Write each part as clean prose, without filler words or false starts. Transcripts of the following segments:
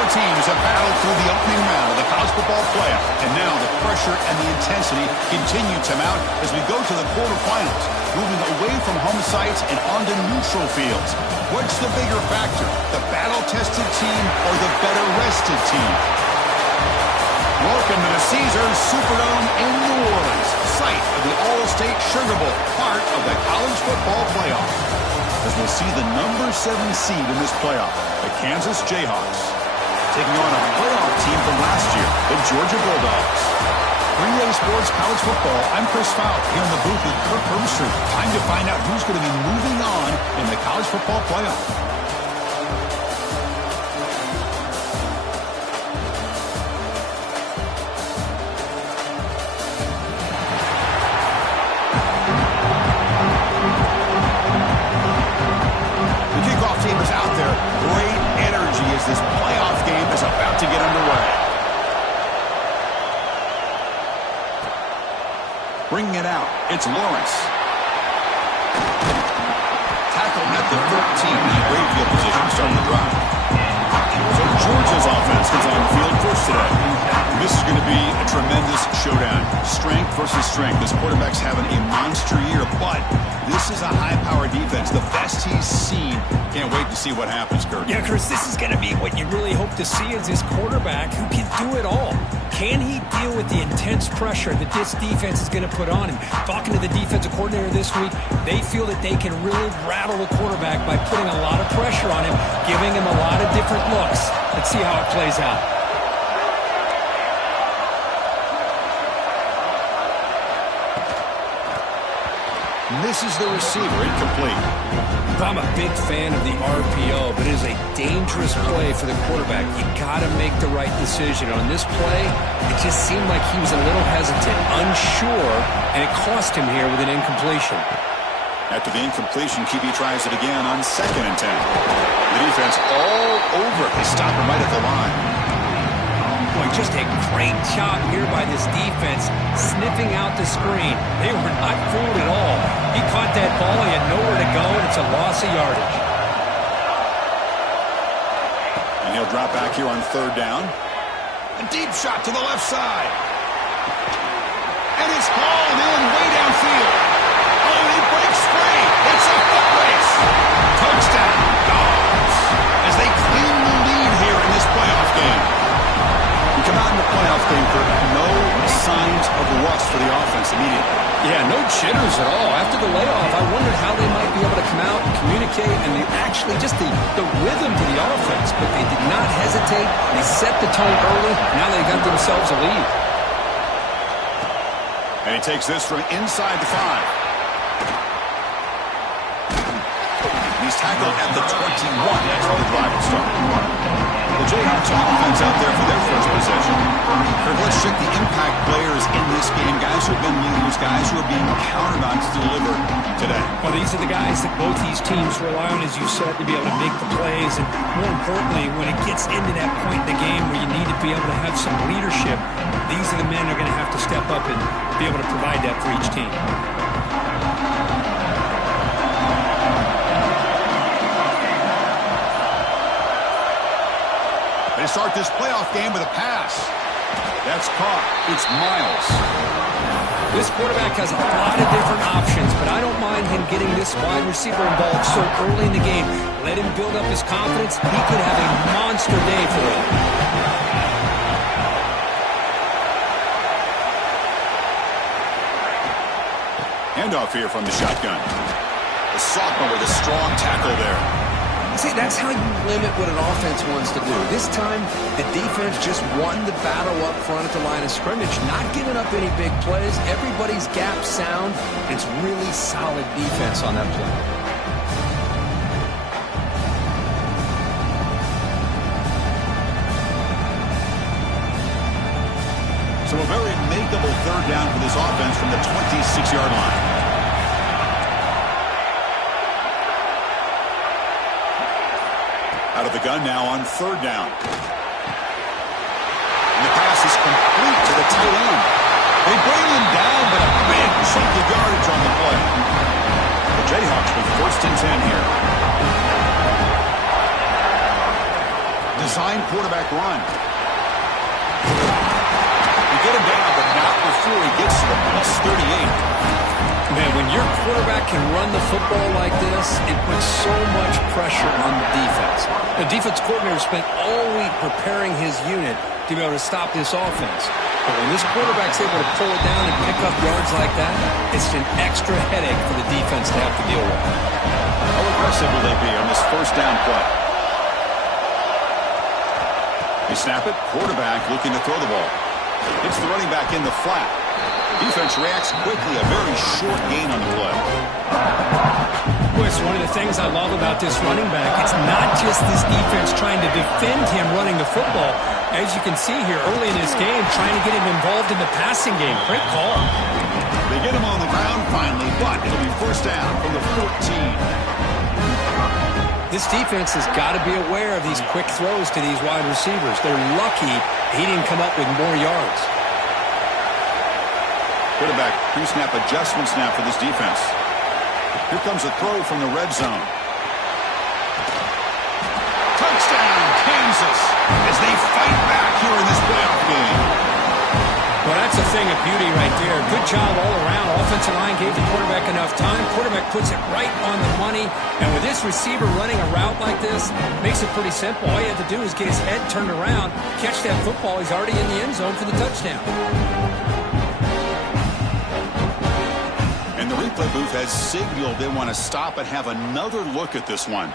Four teams have battled through the opening round of the college football playoff, and now the pressure and the intensity continue to mount as we go to the quarterfinals, moving away from home sites and onto neutral fields. What's the bigger factor, the battle-tested team or the better-rested team? Welcome to the Caesars Superdome in New Orleans, site of the All-State Sugar Bowl, part of the college football playoff. As we'll see the number 7 seed in this playoff, the Kansas Jayhawks, taking on a playoff team from last year, the Georgia Bulldogs. 3A Sports College Football, I'm Chris Fowler here in the booth with Kirk Herbstreit. Time to find out who's going to be moving on in the college football playoff. This playoff game is about to get underway. Bringing it out, it's Lawrence. Tackled at the 13 in great field position to start the drive. So Georgia's offense gets on the field first today. This is going to be a tremendous showdown. Strength versus strength. This quarterback's having a monster year, but this is a high-powered defense, the best he's seen. Can't wait to see what happens, Kurt. Yeah, Chris, this is going to be what you really hope to see is this quarterback who can do it all. Can he deal with the intense pressure that this defense is going to put on him? Talking to the defensive coordinator this week, they feel that they can really rattle the quarterback by putting a lot of pressure on him, giving him a lot of different looks. Let's see how it plays out. Misses the receiver, incomplete. I'm a big fan of the RPO, but it is a dangerous play for the quarterback. You got to make the right decision. On this play, it just seemed like he was a little hesitant, unsure, and it cost him here with an incompletion. After the incompletion, QB tries it again on 2nd and 10. The defense all over. They stop him right at the line. Boy, just a great job here by this defense, sniffing out the screen. They were not fooled at all. He caught that ball, he had nowhere to go, and it's a loss of yardage. And he'll drop back here on 3rd down. A deep shot to the left side. And it's hauled in way downfield. Oh, and he breaks free. It's a foot race. Touchdown, Dogs, as they claim the lead here in this playoff game. We come out in the playoff game, Kurt, no signs of rust for the offense immediately. Yeah, no jitters at all. After the layoff, I wondered how they might be able to come out and communicate and actually just the rhythm to the offense. But they did not hesitate. They set the tone early. Now they got themselves a lead. And he takes this from inside the 5. He's tackled at the 21. That's where the drive will start. The Jayhawks offense out there for their first possession. Kirk, let's check the impact players in this game. Guys who have been leaders, guys who are being counted on to deliver today. Well, these are the guys that both these teams rely on, as you said, to be able to make the plays. And more importantly, when it gets into that point in the game where you need to be able to have some leadership, these are the men who are going to have to step up and be able to provide that for each team. They start this playoff game with a pass. That's caught. It's Miles. This quarterback has a lot of different options, but I don't mind him getting this wide receiver involved so early in the game. Let him build up his confidence. He could have a monster day for him. Handoff here from the shotgun. The sophomore with a strong tackle there. See, that's how you limit what an offense wants to do. This time, the defense just won the battle up front at the line of scrimmage, not giving up any big plays. Everybody's gap sound. It's really solid defense on that play. So a very makeable 3rd down for this offense from the 26-yard line. Out of the gun now on 3rd down. And the pass is complete to the tight end. They bring him down, but a big chunk of yardage on the play. The Jayhawks with 1st and 10 here. design quarterback run. They get him down, but not before he gets to the +38. Man, when your quarterback can run the football like this, it puts so much pressure on the defense. The defense coordinator spent all week preparing his unit to be able to stop this offense. But when this quarterback's able to pull it down and pick up yards like that, it's an extra headache for the defense to have to deal with. How aggressive will they be on this first down play? They snap it. Quarterback looking to throw the ball. Hits the running back in the flat. Defense reacts quickly. A very short gain on the play. Boy, it's one of the things I love about this running back. It's not just this defense trying to defend him running the football. As you can see here early in this game, trying to get him involved in the passing game. Great call. They get him on the ground finally, but it'll be first down from the 14. This defense has got to be aware of these quick throws to these wide receivers. They're lucky he didn't come up with more yards. Quarterback pre-snap adjustment snap for this defense. Here comes a throw from the red zone. Touchdown, Kansas, as they fight back here in this playoff game. Well, that's a thing of beauty right there. Good job all around. Offensive line gave the quarterback enough time. Quarterback puts it right on the money. And with this receiver running a route like this, makes it pretty simple. All you have to do is get his head turned around, catch that football. He's already in the end zone for the touchdown. And the replay booth has signaled they want to stop and have another look at this one.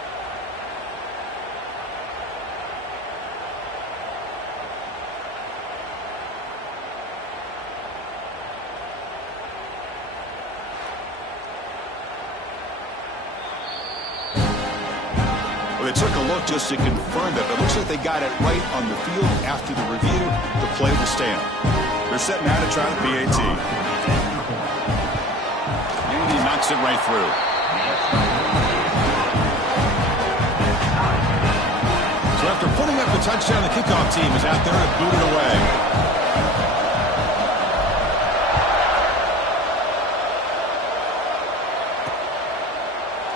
They took a look just to confirm that, but it looks like they got it right on the field after the review. The play will stand. They're set now to try the PAT. And he knocks it right through. So after putting up the touchdown, the kickoff team is out there and booted away.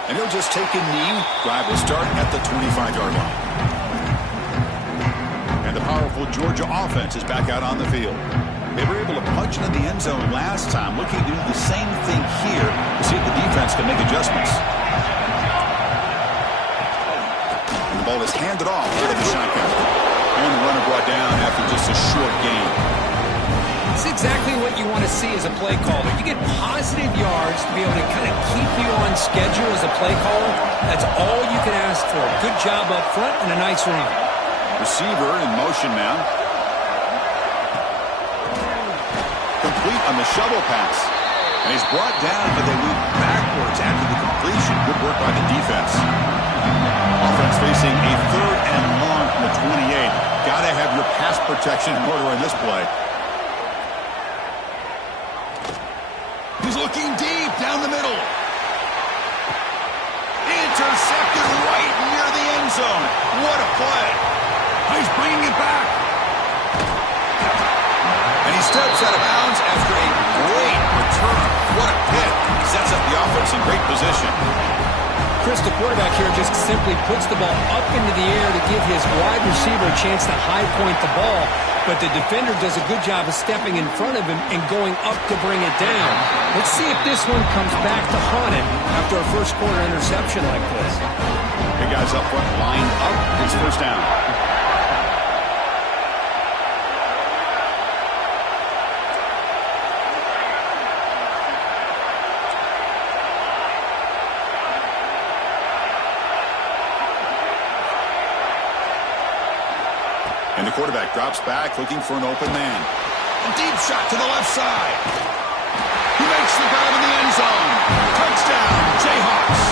And he'll just take a knee. Drive will start at the 25-yard line. And the powerful Georgia offense is back out on the field. They were able to punch into the end zone last time, looking to do the same thing here to see if the defense can make adjustments. And the ball is handed off out of the shotgun. And the runner brought down after just a short gain. It's exactly what you want to see as a play caller. You get positive yards to be able to kind of keep you on schedule as a play caller. That's all you can ask for. Good job up front and a nice run. Receiver in motion now. Complete on the shovel pass. And he's brought down, but they move backwards after the completion. Good work by the defense. Offense facing a 3rd and long from the 28. Got to have your pass protection in order in this play. He's looking deep down the middle. Intercepted right near the end zone. What a play. He's bringing it back. And he steps out of bounds after a great return. What a hit. Sets up the offense in great position. Chris, the quarterback here just simply puts the ball up into the air to give his wide receiver a chance to high point the ball. But the defender does a good job of stepping in front of him and going up to bring it down. Let's see if this one comes back to haunt him after a first quarter interception like this. Big guys up front lined up. It's first down. And the quarterback drops back, looking for an open man. A deep shot to the left side. He makes the grab in the end zone. Touchdown, Jayhawks.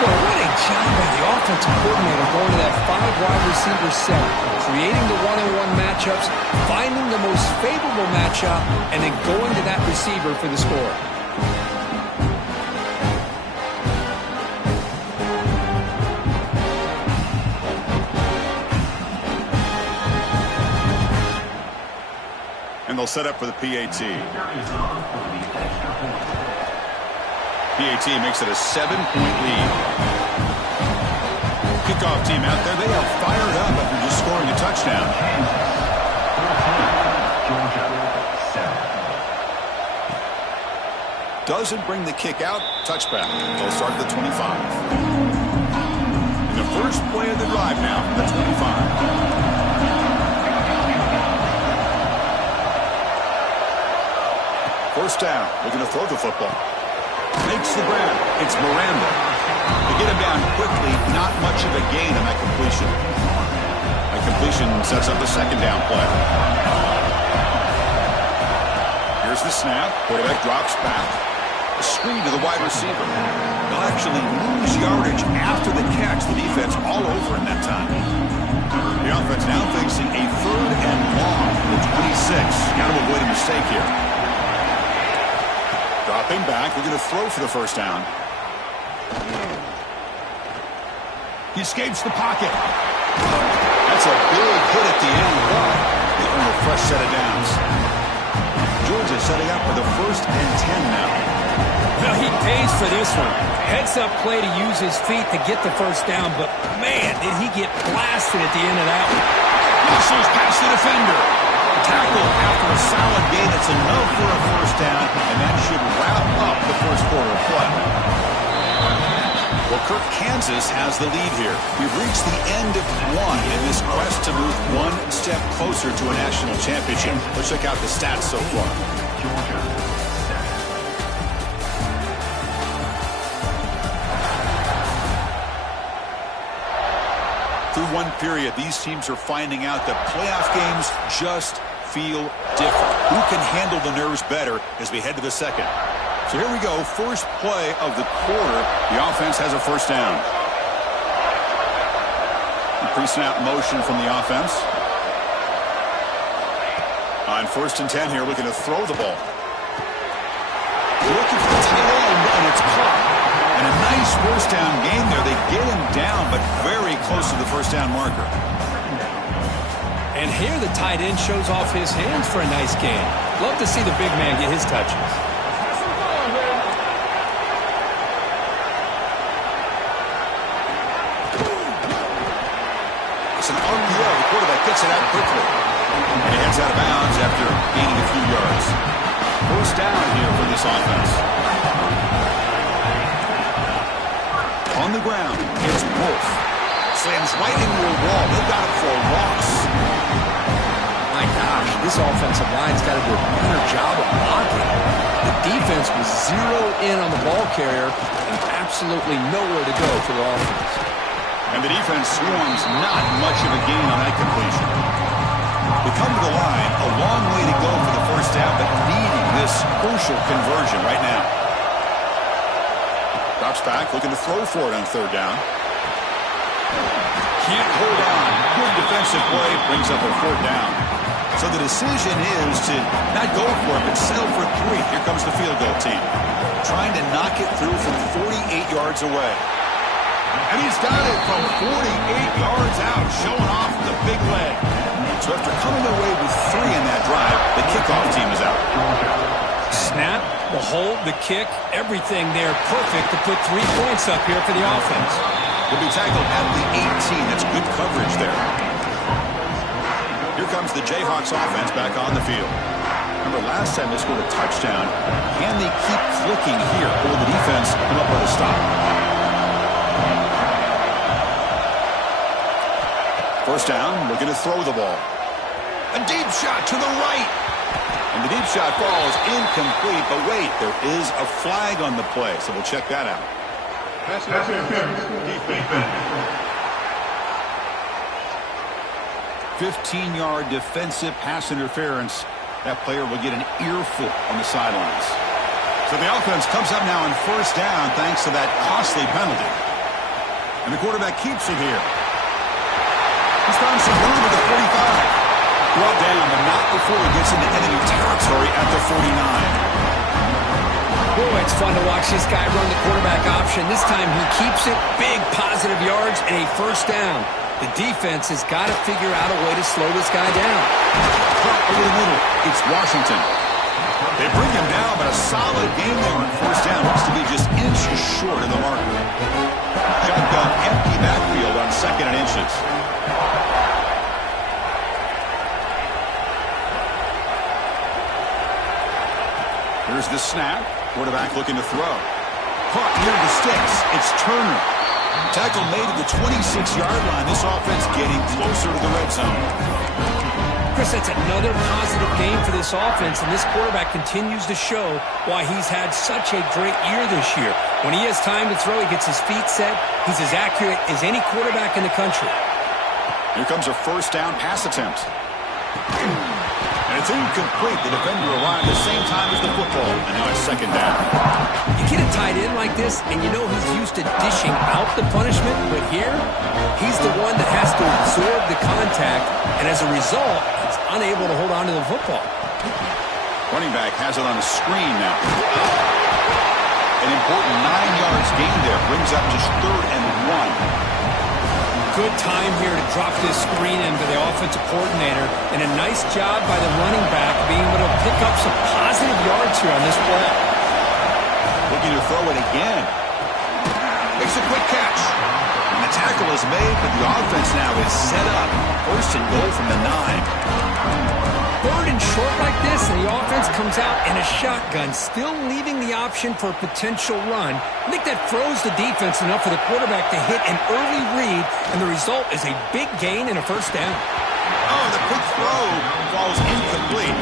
Well, what a job by the offensive coordinator going to that 5-wide receiver set, creating the one-on-one matchups, finding the most favorable matchup, and then going to that receiver for the score. And they'll set up for the PAT. PAT makes it a 7-point lead. Kickoff team out there, they are fired up after just scoring a touchdown. Doesn't bring the kick out. Touchback. They'll start at the 25. And the first play of the drive now from the 25. First down. Looking to throw the football. Makes the grab. It's Miranda. They get him down quickly. Not much of a gain on that completion. That completion sets up the second down play. Here's the snap. Quarterback drops back. A screen to the wide receiver. They'll actually lose yardage after the catch. The defense all over in that time. The offense now facing a 3rd and long from the 26. Got to avoid a mistake here. Dropping back. We're going to throw for the first down. He escapes the pocket. That's a big hit at the end, but they earn a fresh set of downs. Georgia setting up for the 1st and 10 now. Well, he pays for this one. Heads-up play to use his feet to get the first down, but, man, did he get blasted at the end of that one. Muscles past the defender. Tackle after a solid gain. It's enough for a first down, and that should wrap up the first quarter of play. Well, Kirk, Kansas has the lead here. We've reached the end of one in this quest to move one step closer to a national championship. Let's check out the stats so far. Through one period, these teams are finding out that playoff games just feel different. Who can handle the nerves better as we head to the second? So here we go, first play of the quarter. The offense has a first down. Pre-snap motion from the offense. On 1st and 10 here, looking to throw the ball. Looking for the tight end, and it's caught. And a nice first down game there. They get him down, but very close to the first down marker. And here the tight end shows off his hands for a nice gain. Love to see the big man get his touches. It's an RPO. The quarterback gets it out quickly. And he heads out of bounds after gaining a few yards. First down here for this offense. On the ground, it's Wolf. Slams right into a wall. They've got it for a loss. My gosh, this offensive line's got to do a better job of blocking. The defense was zeroed in on the ball carrier and absolutely nowhere to go for the offense. And the defense swarms not much of a gain on that completion. They come to the line, a long way to go for the first down, but needing this crucial conversion right now. Drops back, looking to throw for it on 3rd down. Can't hold on. Good defensive play, brings up a 4th down. So the decision is to not go for it, but settle for 3. Here comes the field goal team. Trying to knock it through from 48 yards away. And he's got it from 48 yards out, showing off the big leg. So after coming away with 3 in that drive, the kickoff team is out. Snap, the hold, the kick, everything there perfect to put 3 points up here for the offense. Will be tackled at the 18. That's good coverage there. Here comes the Jayhawks offense back on the field. Remember, last time they scored a touchdown. Can they keep clicking here? Or will the defense come up with a stop? First down, looking to throw the ball. A deep shot to the right. And the deep shot falls incomplete. But wait, there is a flag on the play, so we'll check that out. Pass interference. Defense. 15-yard defensive pass interference. That player will get an earful on the sidelines. So the offense comes up now on first down thanks to that costly penalty. And the quarterback keeps it here. He's found some room at the 45. Brought down, but not before he gets into enemy territory at the 49. Boy, it's fun to watch this guy run the quarterback option. This time he keeps it, big positive yards, and a first down. The defense has got to figure out a way to slow this guy down. Over the middle, it's Washington. They bring him down, but a solid game there on first down. Looks to be just inches short of the marker. Shotgun empty backfield on the snap. Quarterback looking to throw. Caught near the sticks. It's Turner. Tackle made at the 26-yard line. This offense getting closer to the red zone. Chris, that's another positive game for this offense, and this quarterback continues to show why he's had such a great year this year. When he has time to throw, he gets his feet set. He's as accurate as any quarterback in the country. Here comes a first down pass attempt. And it's incomplete. The defender arrived at the same time as the football, and now it's second down. You get a tight end like this, and you know he's used to dishing out the punishment, but here, he's the one that has to absorb the contact, and as a result, he's unable to hold on to the football. Running back has it on a screen now. An important 9 yards gain there. Brings up just 3rd and 1. Good time here to drop this screen into the offensive coordinator, and a nice job by the running back being able to pick up some positive yards here on this play. Looking to throw it again. Makes a quick catch. And the tackle is made, but the offense now is set up. 1st and goal from the 9. 3rd and short like this, and the offense comes out in a shotgun, still leaving the option for a potential run. I think that throws the defense enough for the quarterback to hit an early read, and the result is a big gain and a first down. Oh, the quick throw falls incomplete.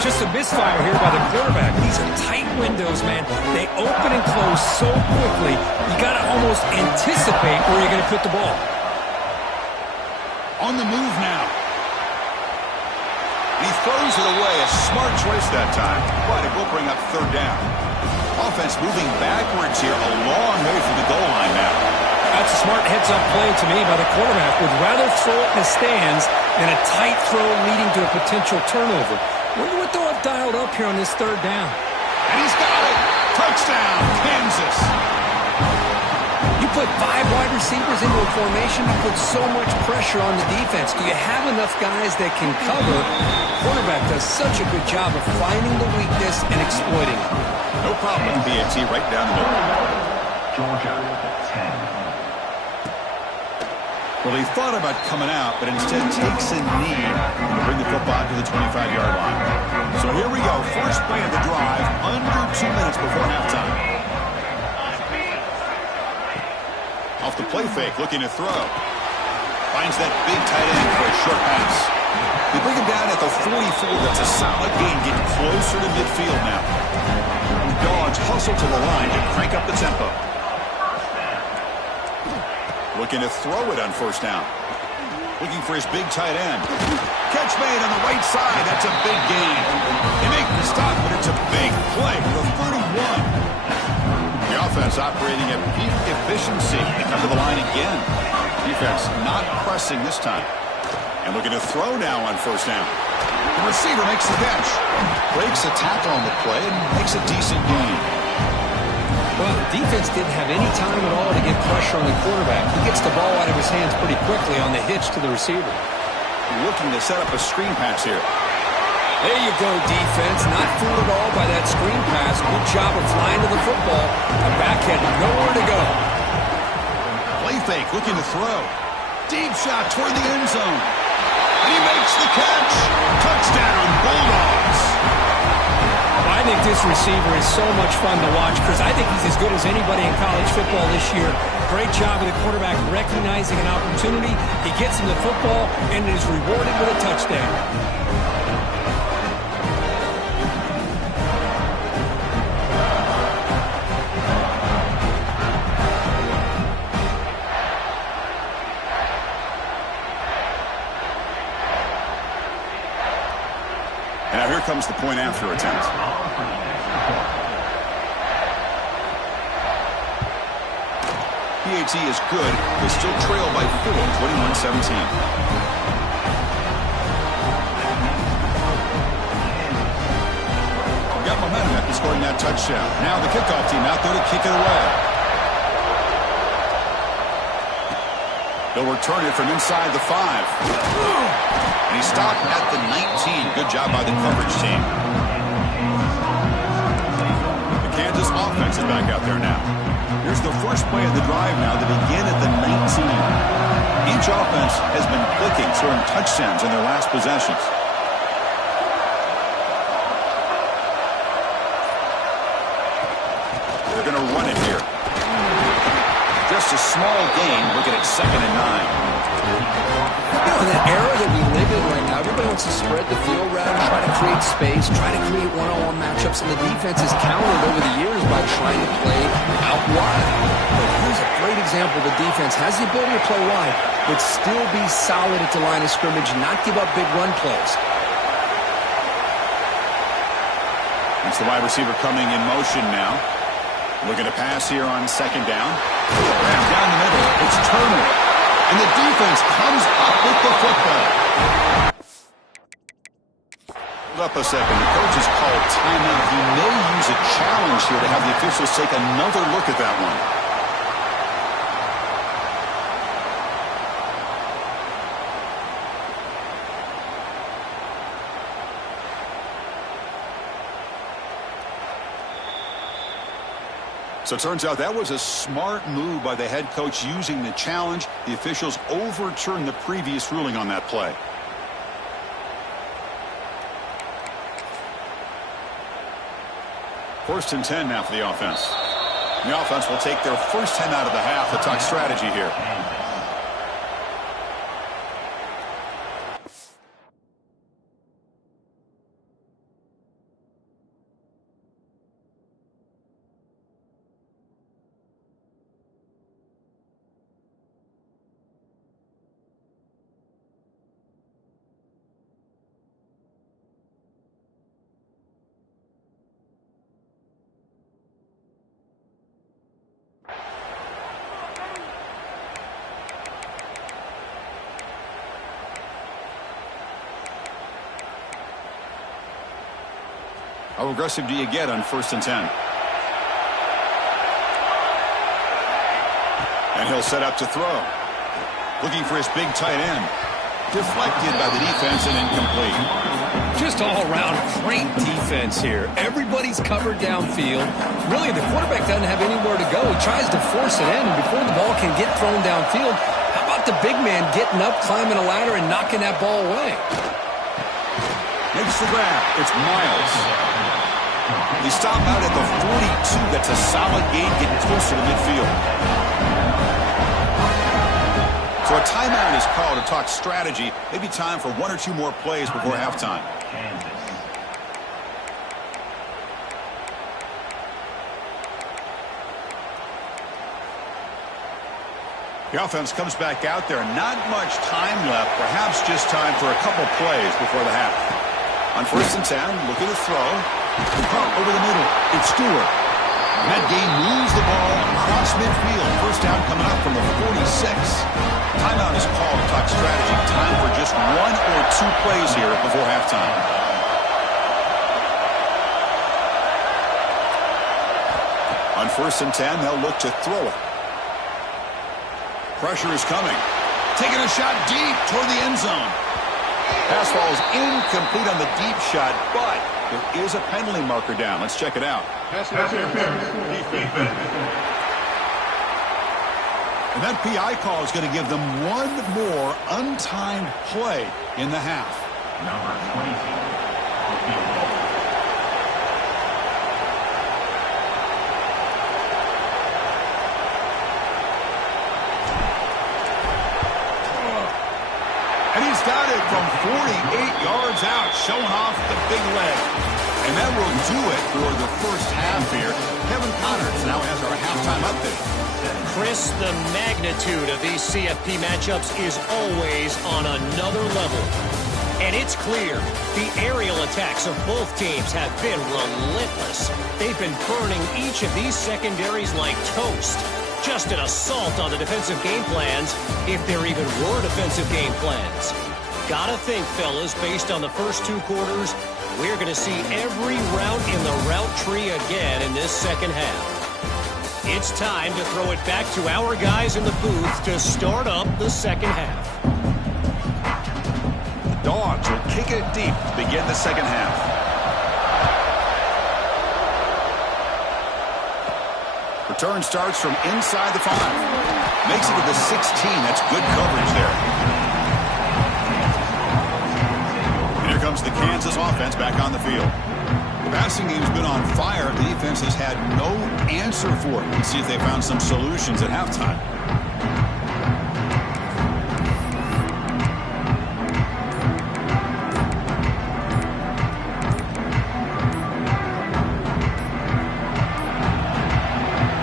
Just a misfire here by the quarterback. These are tight windows, man. They open and close so quickly, you got to almost anticipate where you're going to put the ball. On the move now. He throws it away. A smart choice that time, but it will bring up 3rd down. Offense moving backwards here, a long way from the goal line now. That's a smart heads-up play to me by the quarterback. Would rather throw it in the stands than a tight throw leading to a potential turnover. Wonder what they'll have dialed up here on this 3rd down. And he's got it. Touchdown, Kansas. You put 5 wide receivers into a formation, you put so much pressure on the defense. Do you have enough guys that can cover? Quarterback does such a good job of finding the weakness and exploiting it. No problem, BAT, right down the middle. Georgia, 10. Well, he thought about coming out, but instead takes a knee to bring the football to the 25-yard line. So here we go, first play of the drive, under 2 minutes before halftime. Off the play fake, looking to throw. Finds that big tight end for a short pass. They bring him down at the 44. That's a solid gain, getting closer to midfield now. The Dogs hustle to the line to crank up the tempo. Looking to throw it on first down. Looking for his big tight end. Catch made on the right side. That's a big gain. They make the stop, but it's a big play for the 31. The offense operating at peak efficiency. They come to the line again. Defense not pressing this time. And looking to throw now on first down. The receiver makes the catch. Breaks a tackle on the play and makes a decent gain. Well, the defense didn't have any time at all to get pressure on the quarterback. He gets the ball out of his hands pretty quickly on the hitch to the receiver. Looking to set up a screen pass here. There you go, defense. Not fooled at all by that screen pass. Good job of flying to the football. The back had nowhere to go. Play fake, looking to throw. Deep shot toward the end zone. And he makes the catch. Touchdown, Bulldogs. I think this receiver is so much fun to watch because I think he's as good as anybody in college football this year. Great job of the quarterback recognizing an opportunity. He gets him the football and is rewarded with a touchdown. And now here comes the point after attempt. PAT is good. They still trail by 4, 21-17. Got momentum after scoring that touchdown. Now the kickoff team out there to kick it away. They'll return it from inside the 5. And he stopped at the 19. Good job by the coverage team. The Kansas offense is back out there now. Here's the first play of the drive now to begin at the 19. Each offense has been clicking, scoring touchdowns in their last possessions. going to run it here. Just a small gain. Look at it, 2nd and 9. You know, in the era that we live in right now, everybody wants to spread the field around, try to create space, try to create one-on-one matchups, and the defense has countered over the years by trying to play out wide. But here's a great example. The defense has the ability to play wide, but still be solid at the line of scrimmage, not give up big run plays. It's the wide receiver coming in motion now. Looking to pass here on 2nd down. Down the middle. It's Turner. And the defense comes up with the football. Hold up a second. The coach has called timeout. He may use a challenge here to have the officials take another look at that one. So it turns out that was a smart move by the head coach using the challenge. The officials overturned the previous ruling on that play. First and 10 now for the offense. The offense will take their first 10 out of the half. Let's talk strategy here. How aggressive do you get on 1st and 10? And he'll set up to throw. Looking for his big tight end. Deflected by the defense and incomplete. Just all around great defense here. Everybody's covered downfield. Really, the quarterback doesn't have anywhere to go. He tries to force it in, and before the ball can get thrown downfield, how about the big man getting up, climbing a ladder, and knocking that ball away? Makes the grab. It's Miles. They stop out at the 42. That's a solid gain, getting closer to midfield. So a timeout is called to talk strategy. Maybe time for 1 or 2 more plays before halftime. The offense comes back out there. Not much time left. Perhaps just time for a couple plays before the half. On 1st and 10, looking to throw. Pump over the middle. It's Stewart. And that gain moves the ball across midfield. First down coming up from the 46. Timeout is called to talk strategy. Time for just 1 or 2 plays here before halftime. On 1st and 10, they'll look to throw it. Pressure is coming. Taking a shot deep toward the end zone. Pass ball is incomplete on the deep shot, but there is a penalty marker down. Let's check it out. Pass interference. Defense. And that PI call is going to give them 1 more untimed play in the half. Number 22. And he's got it from 48 yards out, showing off the big leg. And that will do it for the first half here. Kevin Connors now has our halftime update. Chris, the magnitude of these CFP matchups is always on another level. And it's clear, the aerial attacks of both teams have been relentless. They've been burning each of these secondaries like toast. Just an assault on the defensive game plans, if there even were defensive game plans. Gotta think, fellas, based on the first 2 quarters, we're going to see every route in the route tree again in this second half. It's time to throw it back to our guys in the booth to start up the second half. The Dogs will kick it deep to begin the second half. Return starts from inside the 5. Makes it to the 16. That's good coverage there. And here comes the Kansas offense back on the field. Passing game's been on fire. The defense has had no answer for it. Let's see if they found some solutions at halftime.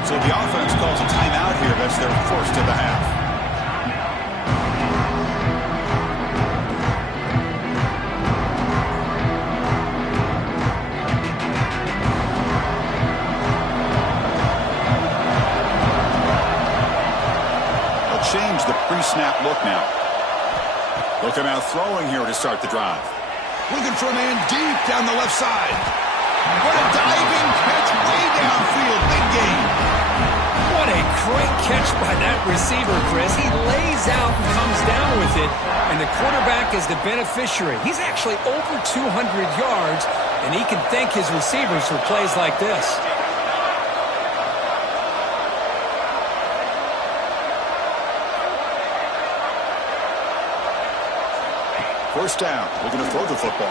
So the offense calls a timeout here. That's their first of the half. Change the pre-snap look now. Looking out throwing here to start the drive. Looking for a man deep down the left side. What a diving catch way downfield. Big gain. What a great catch by that receiver, Chris. He lays out and comes down with it, and the quarterback is the beneficiary. He's actually over 200 yards, and he can thank his receivers for plays like this. First down. Looking to throw the football.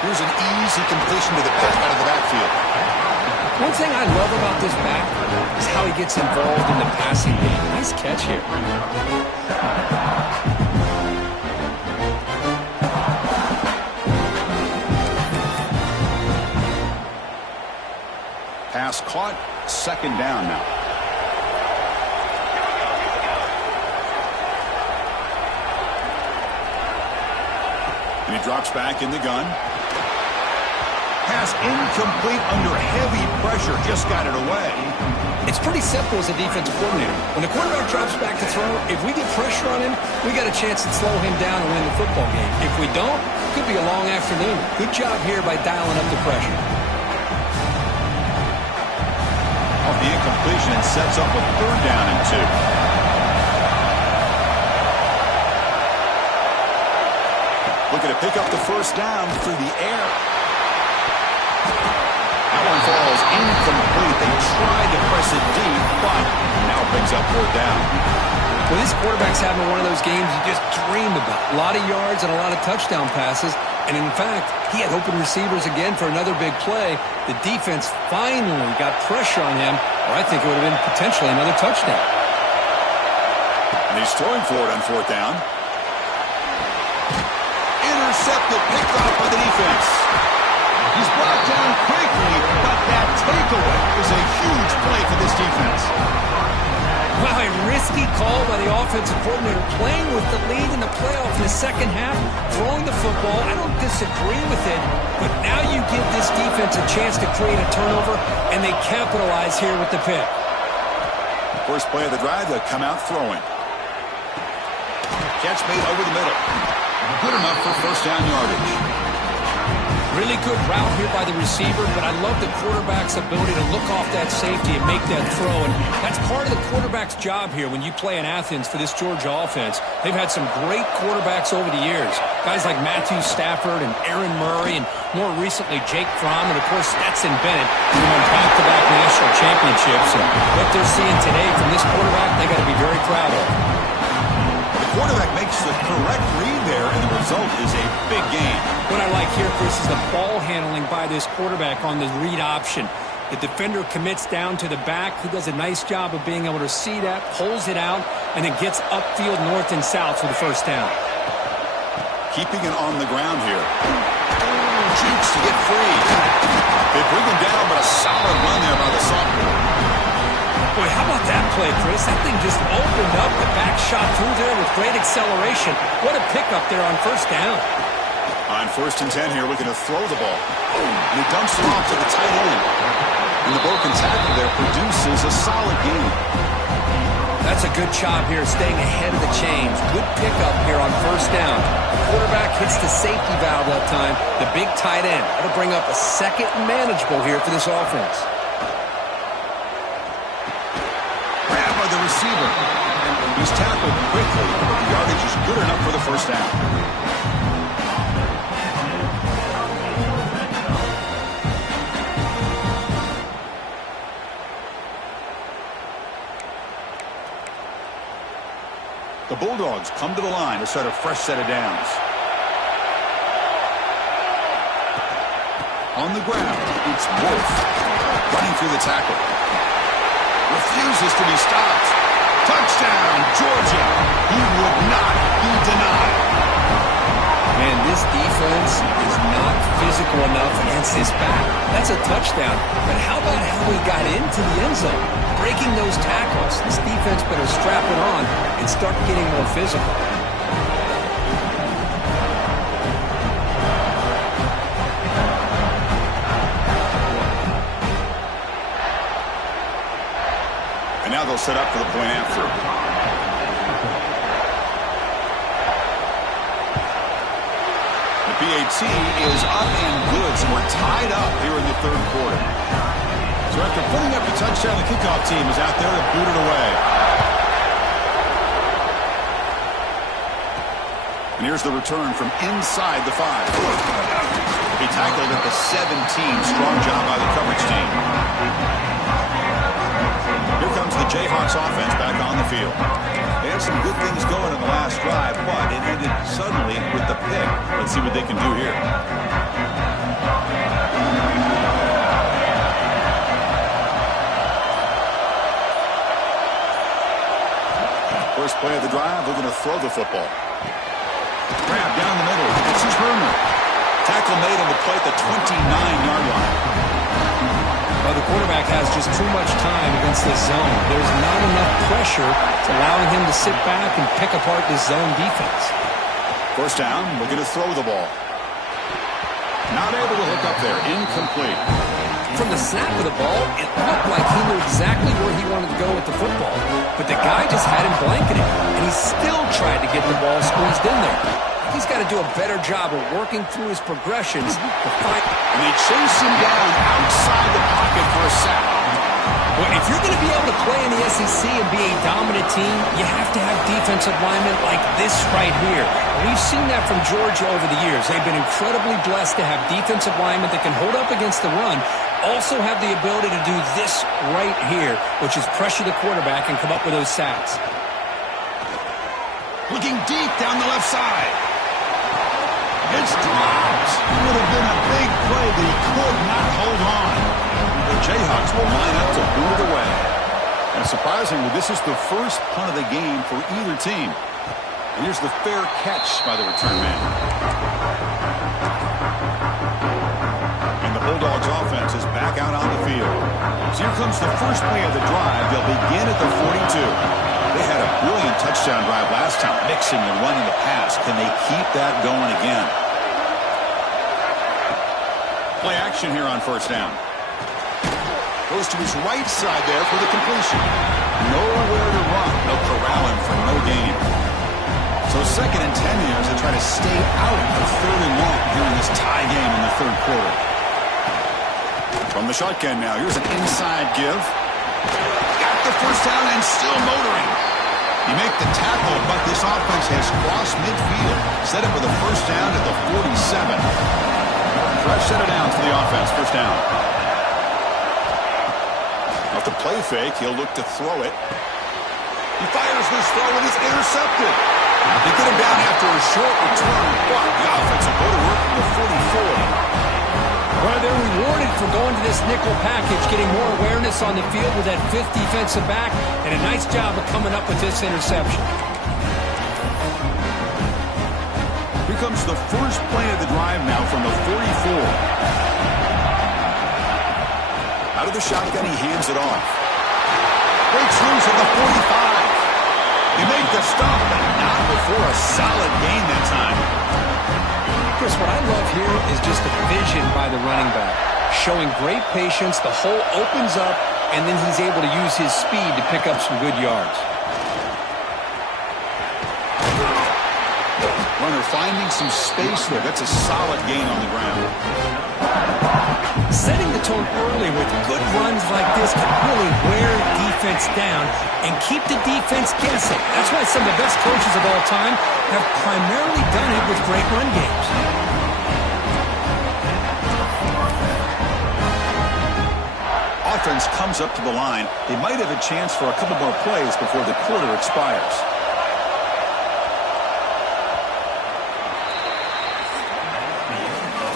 Here's an easy completion to the pick out of the backfield. One thing I love about this back is how he gets involved in the passing game. Nice catch here. Pass caught. Second down now. And he drops back in the gun. Pass incomplete under heavy pressure. Just got it away. It's pretty simple as a defensive coordinator. When the quarterback drops back to throw, if we get pressure on him, we got a chance to slow him down and win the football game. If we don't, it could be a long afternoon. Good job here by dialing up the pressure. Off the incompletion and sets up a third down and 2. Looking to pick up the first down through the air. That one falls incomplete. They tried to press it deep, but now picks up third down. Well, this quarterback's having one of those games you just dream about. A lot of yards and a lot of touchdown passes. And in fact, he had open receivers again for another big play. The defense finally got pressure on him, or I think it would have been potentially another touchdown. And he's throwing for it on fourth down. Intercepted, picked off by the defense. He's brought down quickly, but that takeaway is a huge play for this defense. Wow, a risky call by the offensive coordinator, playing with the lead in the playoff in the second half, throwing the football. I don't disagree with it, but now you give this defense a chance to create a turnover, and they capitalize here with the pick. First play of the drive, they'll come out throwing. Catch made over the middle. Good enough for first down yardage. Really good route here by the receiver, but I love the quarterback's ability to look off that safety and make that throw. And that's part of the quarterback's job here when you play in Athens for this Georgia offense. They've had some great quarterbacks over the years. Guys like Matthew Stafford and Aaron Murray, and more recently Jake Fromm, and of course Stetson Bennett, who won back-to-back national championships. And what they're seeing today from this quarterback, they got to be very proud of. Quarterback makes the correct read there, and the result is a big gain. What I like here, Chris, is the ball handling by this quarterback on the read option. The defender commits down to the back. He does a nice job of being able to see that, pulls it out, and then gets upfield north and south for the first down. Keeping it on the ground here. Jukes to get free. They bring him down, but a solid run there by the sophomore. Boy, how about that play, Chris? That thing just opened up. The back shot through there with great acceleration. What a pickup there on first down. On 1st and 10 here, looking to throw the ball. And he dumps it off to the tight end. And the broken tackle there produces a solid gain. That's a good job here, staying ahead of the chains. Good pickup here on first down. The quarterback hits the safety valve that time. The big tight end. That'll bring up a second and manageable here for this offense. The receiver. He's tackled quickly, but the yardage is good enough for the first down. The Bulldogs come to the line to start a fresh set of downs. On the ground, it's Wolf. Running through the tackle. Refuses to be stopped. Touchdown, Georgia. He would not be denied. Man, this defense is not physical enough against his back. That's a touchdown. But how about how he got into the end zone? Breaking those tackles. This defense better strap it on and start getting more physical. And now they'll set up for the point after. The PAT is up and good, so we're tied up here in the third quarter. So after putting up the touchdown, the kickoff team is out there to boot it away. And here's the return from inside the 5. He tackled at the 17. Strong job by the coverage team. Here comes the Jayhawks offense back on the field. They had some good things going in the last drive, but it ended suddenly with the pick. Let's see what they can do here. First play of the drive, they're going to throw the football. Grab down the middle. This is Herman. Tackle made on the play at the 29-yard line. Well, the quarterback has just too much time against this zone. There's not enough pressure to allowing him to sit back and pick apart this zone defense. First down, looking to throw the ball. Not able to hook up there. Incomplete. From the snap of the ball, it looked like he knew exactly where he wanted to go with the football. But the guy just had him blanketed, and he still tried to get the ball squeezed in there. He's got to do a better job of working through his progressions to find. And they chase him down outside the pocket for a sack. Well, if you're going to be able to play in the SEC and be a dominant team, you have to have defensive linemen like this right here. We've seen that from Georgia over the years. They've been incredibly blessed to have defensive linemen that can hold up against the run, also have the ability to do this right here, which is pressure the quarterback and come up with those sacks. Looking deep down the left side. It's dropped. It would have been a big play, but he could not hold on. The Jayhawks will line up to boot it away. And surprisingly, this is the first punt of the game for either team. And here's the fair catch by the return man. And the Bulldogs offense is back out on the field. So here comes the first play of the drive. They'll begin at the 42. They had a brilliant touchdown drive last time, mixing the run and the pass. Can they keep that going again? Play action here on first down. Goes to his right side there for the completion. Nowhere to run. They'll corral him for no gain. So second and 10 here as they try to stay out of third and long here in this tie game in the third quarter. From the shotgun now, here's an inside give. Got the first down and still motoring. You make the tackle, but this offense has crossed midfield. Set up with a first down at the 47. Fresh set it down for the offense. First down. Off the play fake, he'll look to throw it. He fires this throw and it's intercepted. They get him down after a short return, but the offense will go to work from the 44. Well, they're rewarded for going to this nickel package, getting more awareness on the field with that fifth defensive back, and a nice job of coming up with this interception. Here comes the first play of the drive now from the 44. Out of the shotgun, he hands it off. Breaks loose at the 45. They make the stop, but not before a solid gain that time. Chris, what I love here is just the vision by the running back. Showing great patience, the hole opens up, and then he's able to use his speed to pick up some good yards. Runner finding some space there. That's a solid gain on the ground. Setting the tone early with good runs like this can really wear defense down and keep the defense guessing. That's why some of the best coaches of all time have primarily done it with great run games. Offense comes up to the line. They might have a chance for a couple more plays before the quarter expires.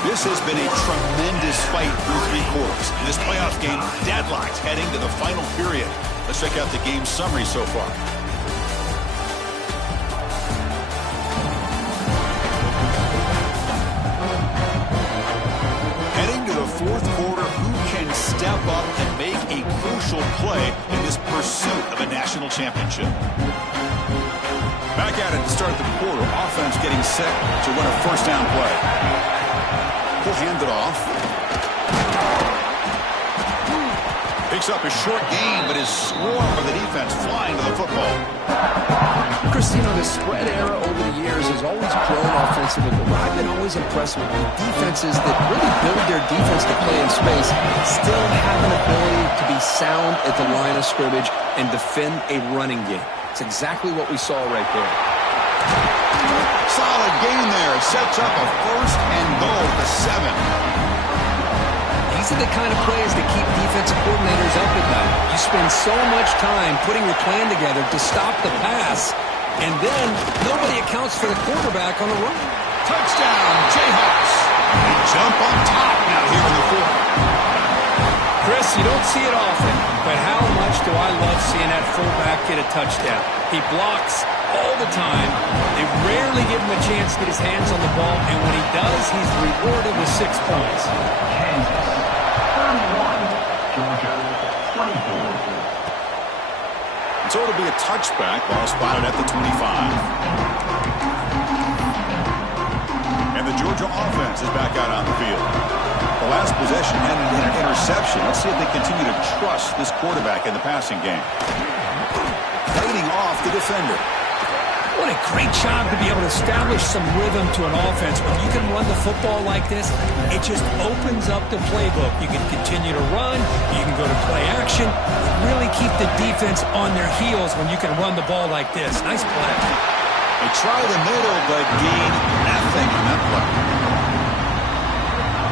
This has been a tremendous fight through 3 quarters. In this playoff game, deadlocked heading to the final period. Let's check out the game summary so far. Heading to the 4th quarter, who can step up and make a crucial play in this pursuit of a national championship? Back at it to start the quarter. Offense getting set to run a first down play. He'll hand it off. Picks up a short gain, but his swarm of the defense flying to the football. Chris, the spread era over the years has always grown offensively, but what I've been always impressed with the defenses that really build their defense to play in space still have an ability to be sound at the line of scrimmage and defend a running game. It's exactly what we saw right there. Solid gain there. Sets up a first and goal at the 7. These are the kind of plays that keep defensive coordinators up at night. You spend so much time putting your plan together to stop the pass, and then nobody accounts for the quarterback on the run. Touchdown, Jayhawks. They jump on top now here in the 4th. Chris, you don't see it often, but how much do I love seeing that fullback get a touchdown? He blocks all the time. They rarely give him a chance to get his hands on the ball, and when he does, he's rewarded with 6 points. Kansas 31, Georgia 24. So it'll be a touchback, ball spotted at the 25. And the Georgia offense is back out on the field. The last possession ended in an interception. Let's see if they continue to trust this quarterback in the passing game. Fighting off the defender. What a great job to be able to establish some rhythm to an offense. When you can run the football like this, it just opens up the playbook. You can continue to run. You can go to play action. Really keep the defense on their heels when you can run the ball like this. Nice play. They try the middle, but gain nothing on that play.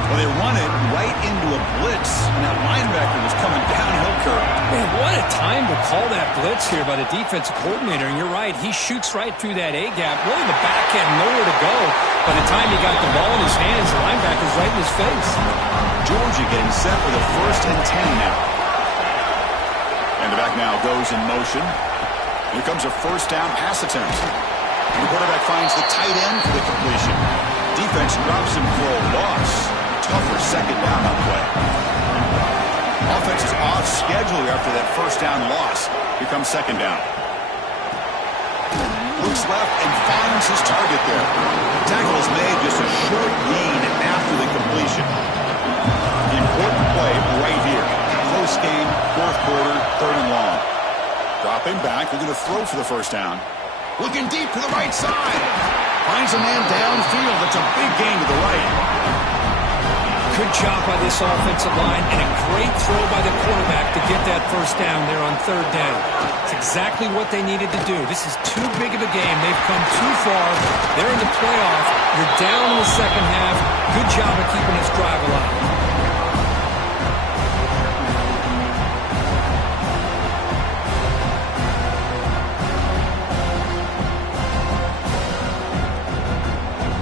Well, they run it right into a blitz, and that linebacker was coming downhill curve. Man, what a time to call that blitz here by the defensive coordinator. And you're right, he shoots right through that A-gap. Really, the back had nowhere to go. By the time he got the ball in his hands, the linebacker's right in his face. Georgia getting set for the 1st and 10 now. And the back now goes in motion. Here comes a first down pass attempt. And the quarterback finds the tight end for the completion. Defense drops him for a loss. Tougher second down on play. Offense is off schedule after that first down loss. Here comes second down. Looks left and finds his target there. The tackle is made just a short gain after the completion. The important play right here. Close game, 4th quarter, 3rd and long. Dropping back, they're going to throw for the first down. Looking deep to the right side. Finds a man downfield. That's a big gain to the right. Good job by this offensive line, and a great throw by the quarterback to get that first down there on 3rd down. It's exactly what they needed to do. This is too big of a game. They've come too far. They're in the playoff. You're down in the second half. Good job of keeping this drive alive.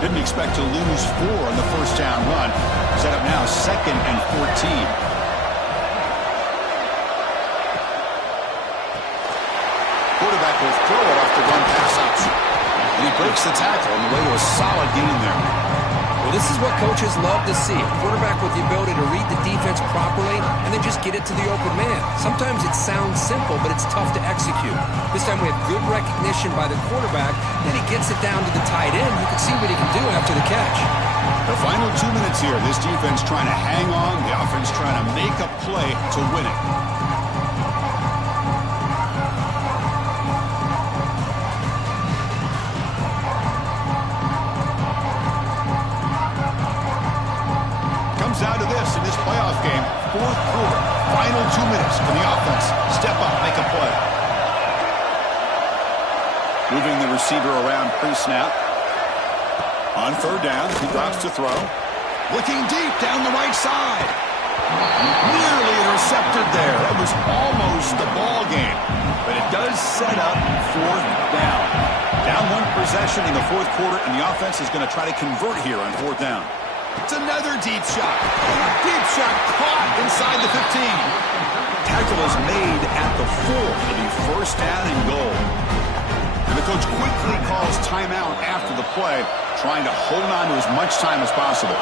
Didn't expect to lose 4 on the first down run. Set up now 2nd and 14. Quarterback will throw it off the run pass option. And he breaks the tackle on the way to a solid gain there. Well, this is what coaches love to see. A quarterback with the ability to read the defense properly and then just get it to the open man. Sometimes it sounds simple, but it's tough to execute. This time we have good recognition by the quarterback. Then he gets it down to the tight end. You can see what he can do after the catch. The final 2 minutes here. This defense trying to hang on. The offense trying to make a play to win it. Down to this in this playoff game. 4th quarter. Final 2 minutes. Can the offense step up, make a play? Moving the receiver around pre-snap. On 3rd down, he drops to throw. Looking deep down the right side. Nearly intercepted there. That was almost the ball game. But it does set up 4th down. Down 1 possession in the 4th quarter, and the offense is going to try to convert here on 4th down. It's another deep shot. Deep shot caught inside the 15. Tackle is made at the 4. It'll be first down and goal. And the coach quickly calls timeout after the play, trying to hold on to as much time as possible.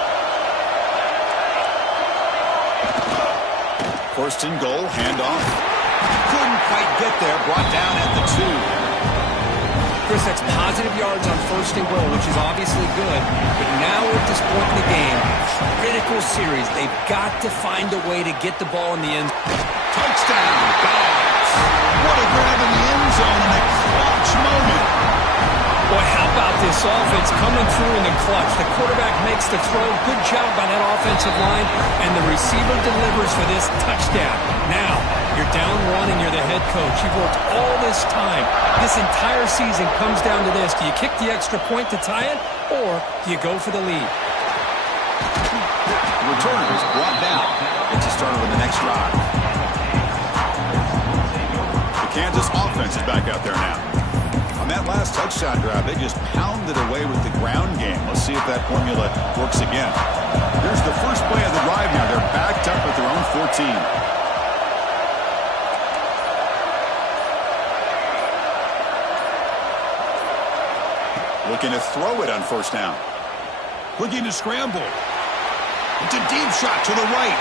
First and goal, handoff. Couldn't quite get there, brought down at the 2. Chris, that's positive yards on first and goal, which is obviously good. But now at this point in the game, critical series. They've got to find a way to get the ball in the end. Touchdown, Dobbs. What a grab in the end zone in a clutch moment. Boy, how about this offense coming through in the clutch? The quarterback makes the throw. Good job by that offensive line. And the receiver delivers for this touchdown. Now, you're down 1 and you're the head coach. You've worked all this time. This entire season comes down to this. Do you kick the extra point to tie it, or do you go for the lead? The returner is brought down. It's a start with the next drive. The Kansas offense is back out there now. On that last touchdown drive, they just pounded away with the ground game. Let's see if that formula works again. Here's the first play of the drive now. They're backed up at their own 14. Looking to throw it on first down. Looking to scramble. It's a deep shot to the right.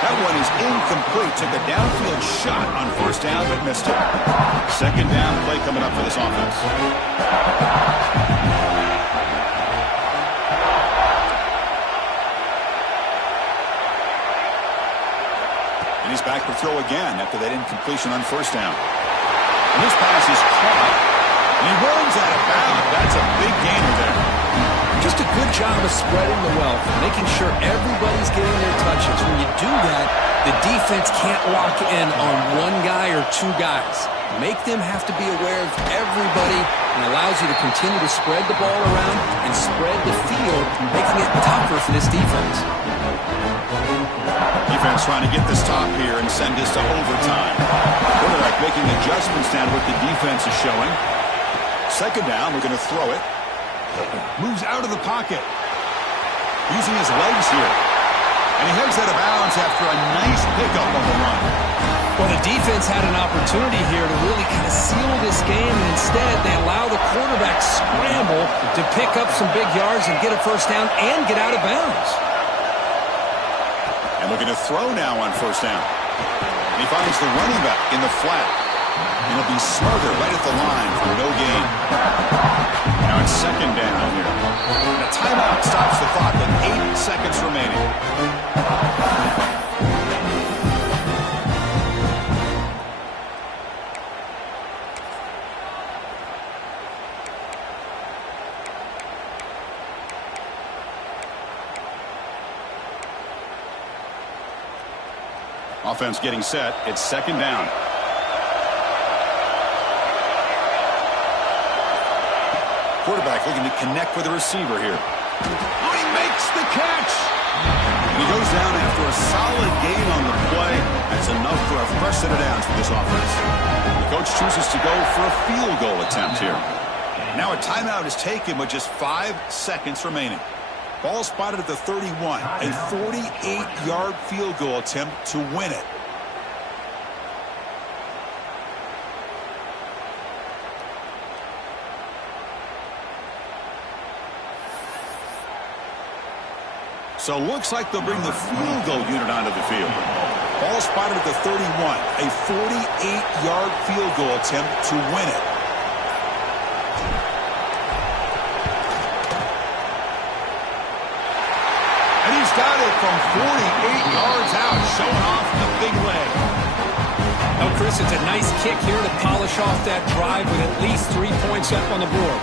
That one is incomplete. Took a downfield shot on first down, but missed it. Second down play coming up for this offense. And he's back to throw again after that incompletion on first down. And this pass is caught. And he runs out of bounds. That's a big gainer there. Just a good job of spreading the wealth, making sure everybody's getting their touches. When you do that, the defense can't lock in on one guy or two guys. Make them have to be aware of everybody, and allows you to continue to spread the ball around and spread the field, making it tougher for this defense. Defense trying to get this top here and send this to overtime. Quarterback making adjustments down to what the defense is showing. Second down, we're going to throw it. Moves out of the pocket. Using his legs here. And he heads out of bounds after a nice pickup on the run. Well, the defense had an opportunity here to really kind of seal this game, and instead they allow the quarterback scramble to pick up some big yards and get a first down and get out of bounds. And looking to throw now on first down. And he finds the running back in the flat. And it'll be Smarter right at the line for no gain. Now it's second down here. And a timeout stops the clock with 8 seconds remaining. Offense getting set. It's second down. Quarterback looking to connect with the receiver here. Oh, he makes the catch. And he goes down after a solid gain on the play. That's enough for a fresh set of downs for this offense. The coach chooses to go for a field goal attempt here. Now a timeout is taken with just 5 seconds remaining. Ball spotted at the 31. A 48-yard field goal attempt to win it. So looks like they'll bring the field goal unit onto the field. Ball spotted at the 31. A 48-yard field goal attempt to win it. And he's got it from 48 yards out, showing off the big leg. Now, Chris, it's a nice kick here to polish off that drive with at least 3 points up on the board.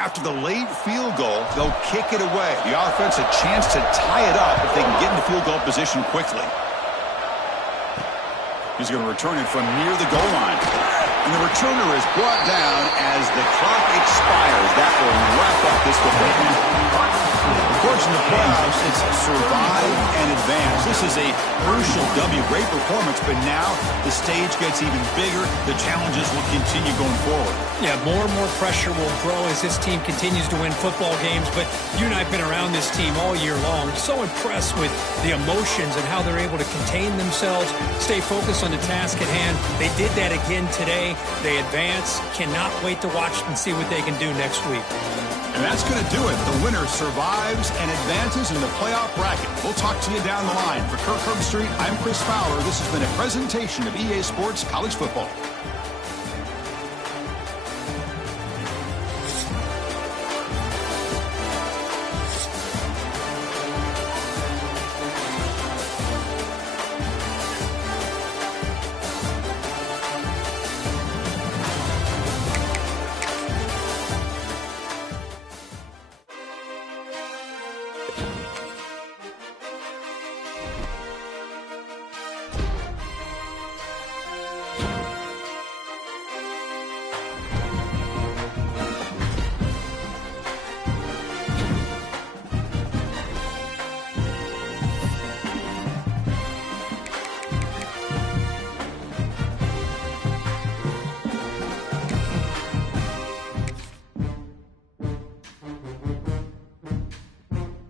After the late field goal, they'll kick it away. The offense a chance to tie it up if they can get into field goal position quickly. He's going to return it from near the goal line. And the returner is brought down as the clock expires. That will wrap up this football game. Of course, in the playoffs, it's survive and advance. This is a crucial W. Great performance, but now the stage gets even bigger. The challenges will continue going forward. Yeah, more and more pressure will grow as this team continues to win football games. But you and I have been around this team all year long. So impressed with the emotions and how they're able to contain themselves, stay focused on the task at hand. They did that again today. They advance. Cannot wait to watch and see what they can do next week. And that's going to do it. The winner survives and advances in the playoff bracket. We'll talk to you down the line. For Kirk Herbstreit, I'm Chris Fowler. This has been a presentation of EA Sports College Football.